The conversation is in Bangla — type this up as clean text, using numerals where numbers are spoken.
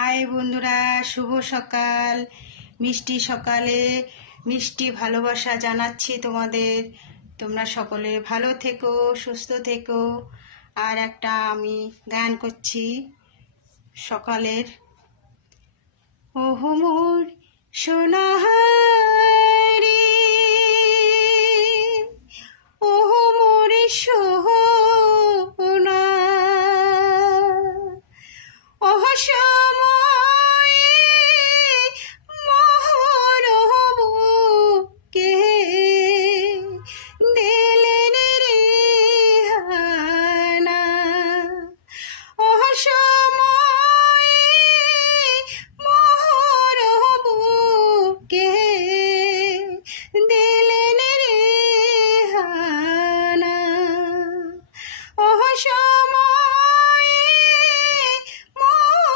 হাই বন্ধুরা, শুভ সকাল। মিষ্টি সকালে মিষ্টি ভালোবাসা জানাচ্ছি তোমাদের। তোমরা সকলে ভালো থেকো, সুস্থ থেকো। আর একটা আমি গান করছি সকালের। ওহো মোর সোনাহারি, ওহো মোর সোনা, ওহো